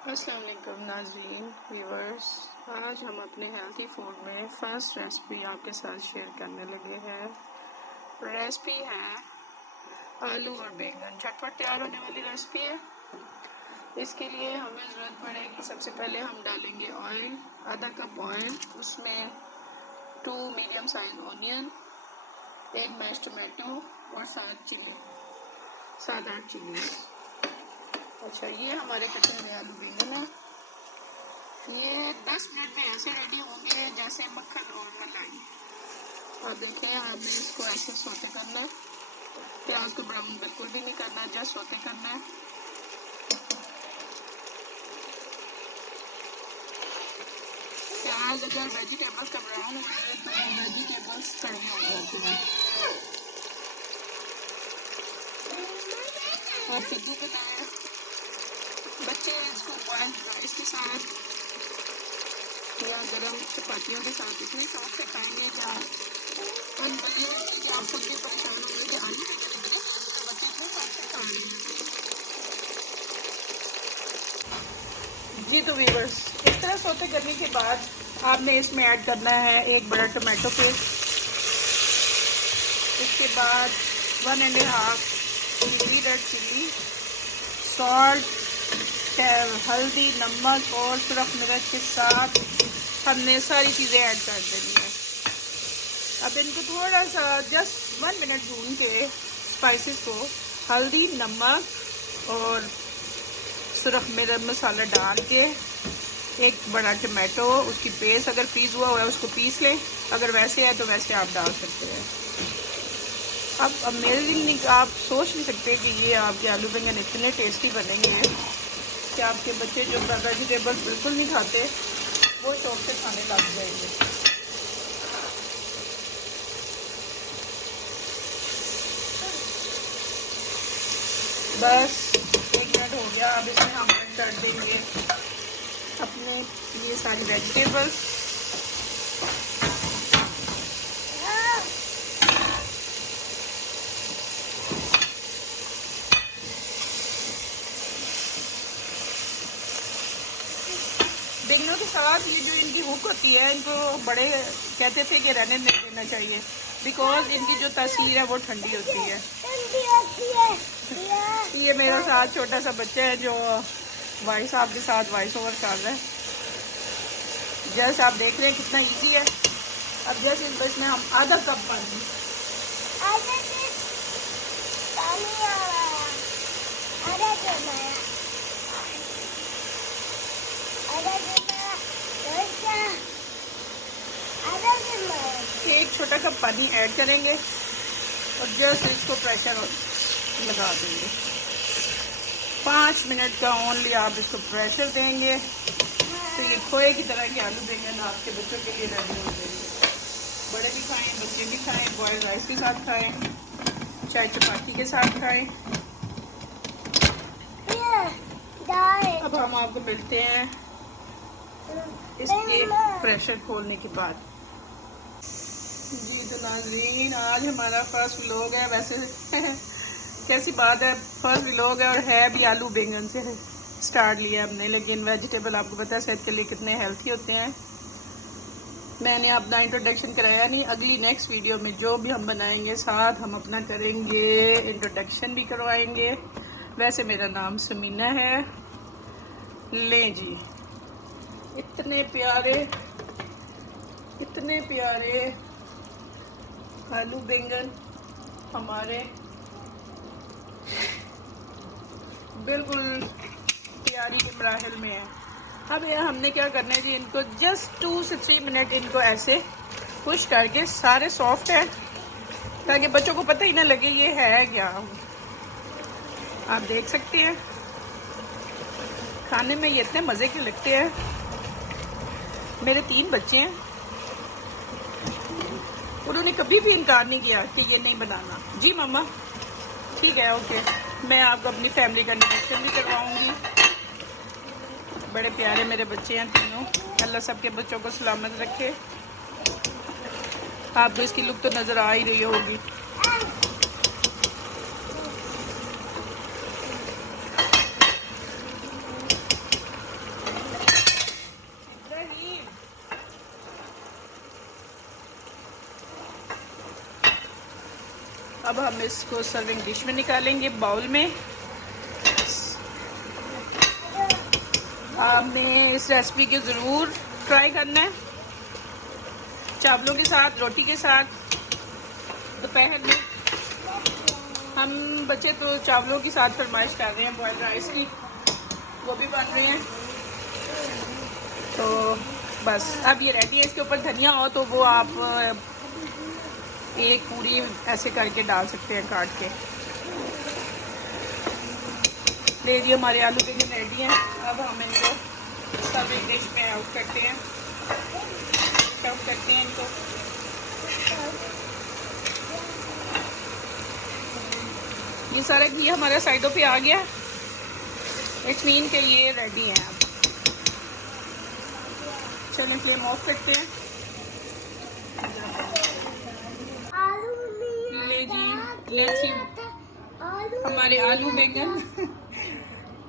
अस्सलाम वालेकुम नाज़रीन व्यूअर्स, आज हम अपने हेल्थी फूड में फर्स्ट रेसिपी आपके साथ शेयर करने लगे हैं। रेसिपी है आलू और बैंगन, झटपट तैयार होने वाली रेसिपी है। इसके लिए हमें ज़रूरत पड़ेगी, सबसे पहले हम डालेंगे ऑयल, आधा कप ऑयल, उसमें 2 medium size onion, 1 mash tomato और 7 चिली, 7-8 चिली। अच्छा, ये हमारे कटे हुए आलू बैंगन है। ये 10 मिनट में ऐसे रेडी होंगे जैसे मक्खन और मलाई। और देखें, आपने इसको ऐसे सोते करना है, प्याज को ब्राउन बिल्कुल भी नहीं करना, जस्ट सोते करना है। प्याज अगर वेजिटेबल्स का ब्राउन हो जाए तो वेजिटेबल्स कड़वे हो जाते हैं। और कद्दू बनाए, बच्चे इसको बॉइल्ड राइस के साथ या गरम चपातियों के साथ इतने शौक से खाएंगे कि आप खुद भी परेशान होंगे कि आलू बच्चे इतने शौक से खा रहे हैं। जी तो व्यूअर्स, इस तरह सोते करने के बाद आपने इसमें ऐड करना है 1 बड़ा टमाटो पेस्ट, इसके बाद 1.5 रेड चिली, सॉल्ट, हल्दी, नमक और सुरख मिर्च के साथ हमने सारी चीज़ें ऐड कर देनी है। अब इनको थोड़ा सा जस्ट 1 मिनट भून के स्पाइसेस को हल्दी, नमक और सुरख मिर्च मसाला डाल के, 1 बड़ा टमाटो, उसकी पेस्ट अगर पीस हुआ है उसको पीस लें, अगर वैसे है तो वैसे आप डाल सकते हैं। अब अमेजिंग, आप सोच नहीं सकते कि ये आपके आलू बैंगन इतने टेस्टी बनेंगे कि आपके बच्चे जो वेजिटेबल्स बिल्कुल नहीं खाते वो शौक से खाने लग जाएंगे। बस 1 मिनट हो गया। अब इसमें हम कर देंगे अपने ये सारी वेजिटेबल्स। बैंगनों के साथ ये जो इनकी हुक होती है, इनको बड़े कहते थे कि रहने नहीं देना चाहिए, बिकॉज इनकी जो तासीर है वो ठंडी होती है। ये मेरे साथ छोटा सा बच्चा है जो भाई साहब के साथ वॉइस ओवर कर रहा है। जैसे आप देख रहे हैं कितना इजी है। अब जैसे इसमें हम आधा कप पानी, एक छोटा कप पानी ऐड करेंगे और जस्ट इसको प्रेशर लगा देंगे। 5 मिनट का ओनली आप इसको प्रेशर देंगे तो ये खोए की तरह के आलू बैंगन आपके बच्चों के लिए रेडी हो जाएंगे। बड़े भी खाएं, बच्चे भी खाएं, बॉइल्ड राइस के साथ खाएं, चाहे चपाती के साथ खाएं। अब हम आपको मिलते हैं इसके प्रेशर खोलने के बाद। जी तो नाज़रीन, आज हमारा फर्स्ट व्लॉग है। वैसे कैसी बात है, फर्स्ट व्लॉग है और है भी आलू बैंगन से स्टार्ट लिया हमने, लेकिन वेजिटेबल आपको पता है सेहत के लिए कितने हेल्थी होते हैं। मैंने अपना इंट्रोडक्शन कराया नहीं, अगली नेक्स्ट वीडियो में जो भी हम बनाएंगे साथ हम अपना करेंगे, इंट्रोडक्शन भी करवाएंगे। वैसे मेरा नाम समीना है। लें जी, इतने प्यारे आलू बैंगन हमारे बिल्कुल तैयारी के मराहल में है। अब ये हमने क्या करना है जी, इनको जस्ट 2 से 3 मिनट इनको ऐसे पुश करके, सारे सॉफ्ट है ताकि बच्चों को पता ही ना लगे ये है क्या। आप देख सकते हैं खाने में ये इतने मज़े के लगते हैं। मेरे 3 बच्चे हैं, उन्होंने कभी भी इनकार नहीं किया कि ये नहीं बनाना। जी मम्मा, ठीक है, ओके। मैं आपको अपनी फैमिली का इंट्रोडक्शन भी करवाऊंगी। बड़े प्यारे मेरे बच्चे हैं तीनों। अल्लाह सबके बच्चों को सलामत रखे। आपको इसकी लुक तो नज़र आ ही रही होगी। अब हम इसको सर्विंग डिश में निकालेंगे, बाउल में। आपने इस रेसिपी को ज़रूर ट्राई करना है, चावलों के साथ, रोटी के साथ। दोपहर में हम बच्चे तो चावलों के साथ फरमाइश कर रहे हैं, बॉइल्ड राइस की, वो भी बन रहे हैं। तो बस अब ये रेडी है। इसके ऊपर धनिया हो तो वो आप एक पूरी ऐसे करके डाल सकते हैं, काट के। ले जी, हमारे आलू बैंगन रेडी हैं। अब हम इनको सर्विंग डिश में आउट करते हैं, सर्व करते हैं इनको। ये सारा घी हमारे साइडों पे आ गया, इट्स मीन के ये रेडी हैं। अब चलिए फ्लेम ऑफ करते हैं। ले जी, ले जी हमारे आलू बैंगन।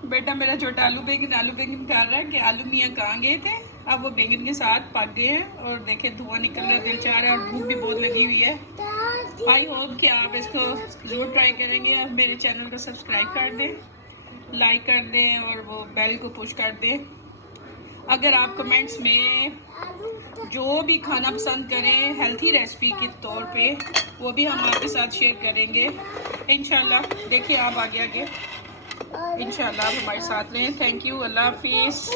बेटा मेरा छोटा आलू बैंगन खा रहा है कि आलू मियाँ कहाँ गए थे। अब वो बैंगन के साथ पक गए हैं और देखें धुआं निकल रहा है, दिल चाह रहा है, और भूख भी बहुत लगी हुई है। आई होप कि आप इसको जरूर ट्राई करेंगे। आप मेरे चैनल को सब्सक्राइब कर दें, लाइक कर दें और वो बेल को पुश कर दें। अगर आप कमेंट्स में जो भी खाना पसंद करें हेल्थी रेसिपी के तौर पे, वो भी हम आपके साथ शेयर करेंगे इंशाल्लाह। देखिए आप आगे इंशाल्लाह आप हमारे साथ रहें। थैंक यू, अल्लाह हाफिज़।